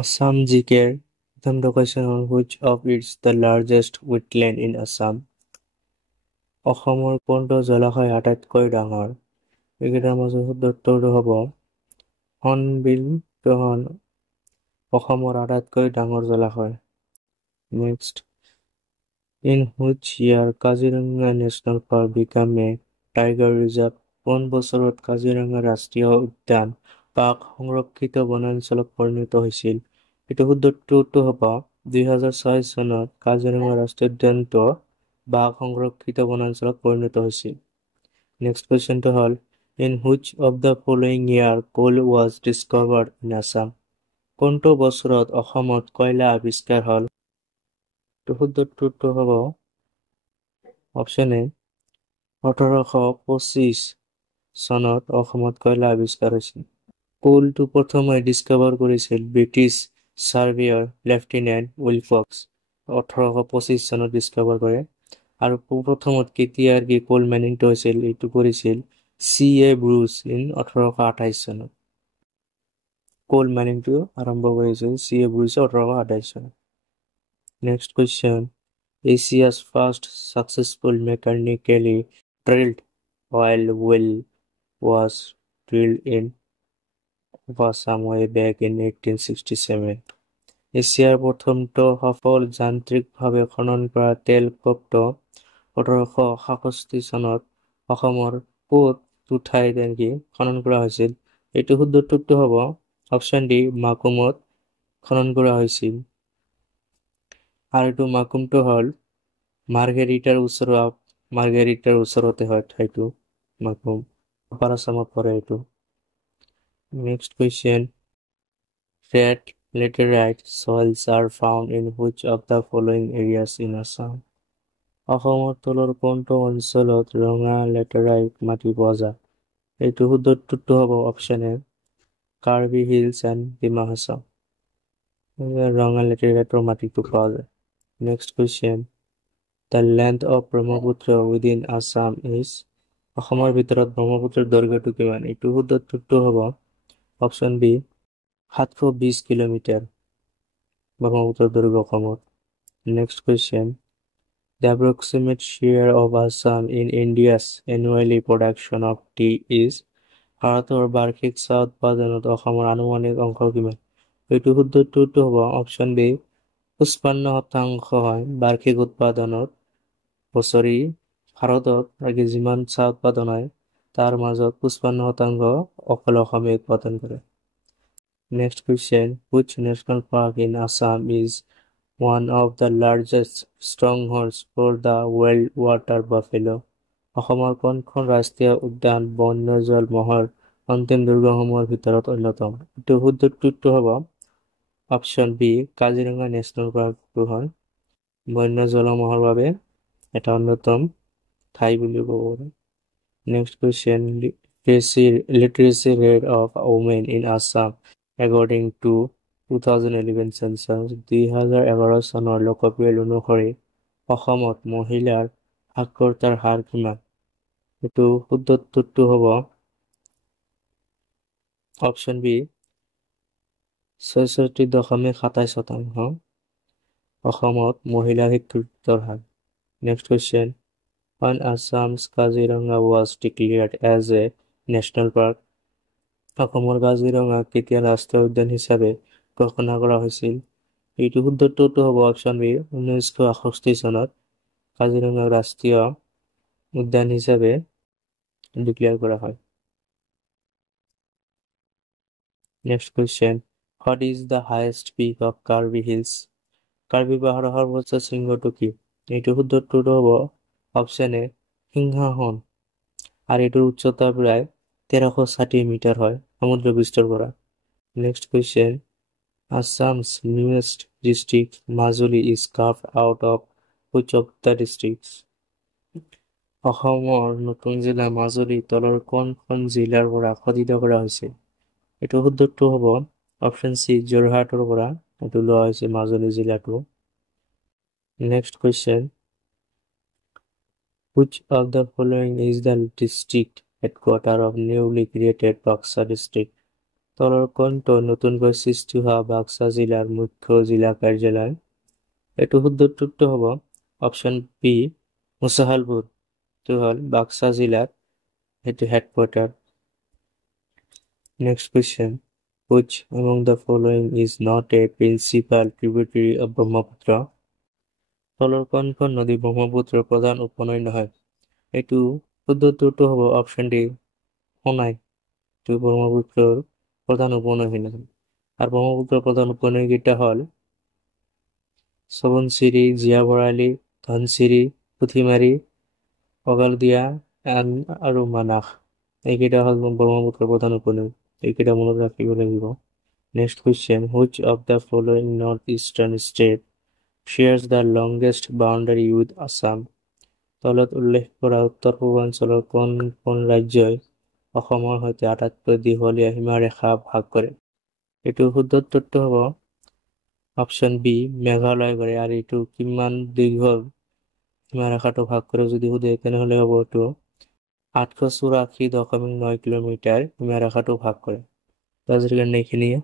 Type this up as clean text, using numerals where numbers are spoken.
Assam জিকেৰ প্ৰথমটো question হ'ল which of its the largest wetland in Assam? অসমৰ কোনটো জলাশয় আটাইতকৈ ডাঙৰ? এইকেইটাৰ মাজত শুদ্ধ উত্তৰটো হ'ব হৰ্ণবিলটো হ'ল অসমৰ আটাইতকৈ ডাঙৰ জলাশয়। Next, in which year Kaziranga National Park became a tiger reserve? কোন বছৰত কাজিৰঙা ৰাষ্ট্ৰীয় উদ্যান বাঘ সংৰক্ষিত বনাঞ্চলত পৰিণত হৈছিল? এইটো শুদ্ধটো হ'ব 2006 চনত কাজিৰঙা ৰাষ্ট্ৰীয় উদ্যানটো বাঘ সংৰক্ষিত বনাঞ্চলত পৰিণত হৈছিল। নেক্সট কুৱেশ্যনটো হ'ল in which of the following year coal was discovered in Assam? কোনটো বছৰত অসমত কয়লা আৱিষ্কাৰ হ'ল? এইটো শুদ্ধটো হ'ব অপশ্যন এ 1825 চনত অসমত কয়লা আৱিষ্কাৰ হৈছিল। কোলটো প্ৰথমে ডিস্কভাৰ কৰিছিল ব্ৰিটিছ ছাৰ্ভেয়াৰ লেফটেনেণ্ট উইলকক্স 1825 চনত ডিস্কভাৰ কৰে। আৰু প্ৰথমত কেতিয়াৰ কি কোল মাইনিংটো হৈছিল এইটো কৰিছিল C.A. ব্ৰুচ ইন 1828 চনত। কোল মাইনিংটো আৰম্ভ কৰিছিল C.A. ব্ৰুচে 1828 চনত। Next question Asia's first successful mechanically drilled oil well was drilled in Assam way back in 1867. এছিয়াৰ প্ৰথমটো সফল যান্ত্ৰিকভাৱে খনন কৰা তেল কোপটো 1867 চনত অসমৰ ক'ত ঠাইত খনন কৰা হৈছিল? এইটো শুদ্ধটো হ'ব অপশ্যন ডি মাকুমত খনন কৰা হৈছিল। আৰু এইটো মাকুমটো হ'ল মাৰ্ঘেৰিটাৰ ওচৰতে হয় ঠাইটো মাকুম আপাৰ আছামত পৰে এইটো। Next question red laterite soils are found in which of the following areas in Assam? অসমৰ তলৰ কোনটো অঞ্চলত ৰঙা লেটেৰাইট মাটি পোৱা যায়? এইটো শুদ্ধটো হ'ব option A Karbi hills and Dima Hasao ৰঙা লেটেৰাইটৰ মাটিটো পোৱা যায়। Next question the length of Brahmaputra within Assam is অসমৰ ভিতৰত ব্ৰহ্মপুত্ৰৰ দৈৰ্ঘ্যটো কিমান? এইটো শুদ্ধটো হ'ব অপশ্যন বি 720 কিলোমিটাৰ ব্ৰহ্মপুত্ৰৰ দৈৰ্ঘ্য অসমত। Next question The approximate share of Assam in India's annually production of tea is ভাৰতৰ বাৰ্ষিক চাহ উৎপাদনত অসমৰ আনুমানিক অংশ কিমান? এইটো শুদ্ধটো হ'ব অপশ্যন বি 55% হয় বাৰ্ষিক উৎপাদনত বছৰি ভাৰতত যিমান চাহ উৎপাদন হয় তাৰ মাজত 55% অকল অসমে উৎপাদন কৰে। Next question which national park in Assam is one of the largest strongholds for the wild water buffalo? অসমৰ কোনখন ৰাষ্ট্ৰীয় উদ্যান বন্যজল মহৰ অন্তিম দুৰ্গসমূহৰ ভিতৰত অন্যতম? এইটো শুদ্ধটো হ'ব অপশ্যন বি কাজিৰঙা নেশ্যনেল পাৰ্কটো হয় বন্যজল মহৰ বাবে এটা অন্যতম ঠাই বুলি ক'ব পাৰি। Next question literacy rate of women in Assam according to 2011 census 2011 চনৰ লোকপিয়ল অনুসৰি অসমত মহিলাৰ সাক্ষৰতাৰ হাৰ কিমান? এইটো শুদ্ধটো হ'ব অপশ্যন বি 66.27% অসমত মহিলা শিক্ষিতৰ হাৰ। Next question when Assam's Kaziranga was declared as a national park অসমৰ কাজিৰঙা কেতিয়া ৰাষ্ট্ৰীয় উদ্যান হিচাপে ঘোষণা কৰা হৈছিল? এইটো শুদ্ধটো হ'ব অপশ্যন বি 1961 চনত কাজিৰঙা ৰাষ্ট্ৰীয় উদ্যান হিচাপে ডিক্লেয়াৰ কৰা হয়। Next question what is the highest peak of Karbi Hills? Karbi পাহাৰৰ সৰ্বোচ্চ শৃংগটো কি? এইটো শুদ্ধটো হ'ব অপশ্যন এ সিংহাসন আৰু এইটোৰ উচ্চতা প্ৰায় 1360 মিটাৰ হয় সমুদ্ৰ পৃষ্ঠৰ পৰা। Next question Assam's newest district Majuli is carved out of which of the districts? অসমৰ নতুন জিলা মাজুলী তলৰ কোনখন জিলাৰ পৰা খোদিত কৰা হৈছে? এইটো শুদ্ধটো হ'ব অপশ্যন চি যোৰহাটৰ পৰা এইটো লোৱা হৈছে মাজুলী জিলাটো। Next question which of the following is the district headquarters of newly created Baksa district? তলৰ কোনটো নতুনকৈ সৃষ্টি হোৱা বাক্সা জিলাৰ মুখ্য জিলা কাৰ্যালয়? এইটো শুদ্ধ উত্তৰটো হ'ব অপশ্যন বি মুছাহালপুৰ। এইটো হ'ল বাক্সা জিলাৰ সেইটো headquarter. Next question. Which among the following is not a principal tributary of Brahmaputra? তলৰ কোনখন নদী ব্ৰহ্মপুত্ৰৰ প্ৰধান উপনৈ নহয়? এইটো শুদ্ধ উত্তৰটো হ'ব অপশ্যন ডি সোনাই। এইটো ব্ৰহ্মপুত্ৰৰ প্ৰধান উপনৈ হয় নহয়। আৰু ব্ৰহ্মপুত্ৰৰ প্ৰধান উপনৈকেইটা হ'ল সোৱণশিৰি, জীয়াভৰালী, ধনশিৰি, পুথিমাৰী, অগালদিয়া আৰু মানাহ। এইকেইটা হ'ল ব্ৰহ্মপুত্ৰৰ প্ৰধান উপনৈ। এইকেইটা মনত ৰাখিব লাগিব। Next question, which of the following north eastern state shares the longest boundary with Assam? তলত উল্লেখ কৰা উত্তৰ পূৰ্বাঞ্চলৰ কোন ৰাজ্যই অসমৰ সৈতে আটাইতকৈ দীঘলীয়া সীমাৰেখা ভাগ কৰে? এইটো শুদ্ধ উত্তৰটো হ'ব অপশ্যন বি মেঘালয় কৰে। আৰু এইটো কিমান দীঘল সীমাৰেখাটো ভাগ কৰে যদি সোধে তেনেহ'লে হ'ব এইটো 884.9 কিলোমিটাৰ সীমাৰেখাটো ভাগ কৰে। আজিৰ কাৰণে এইখিনিয়ে।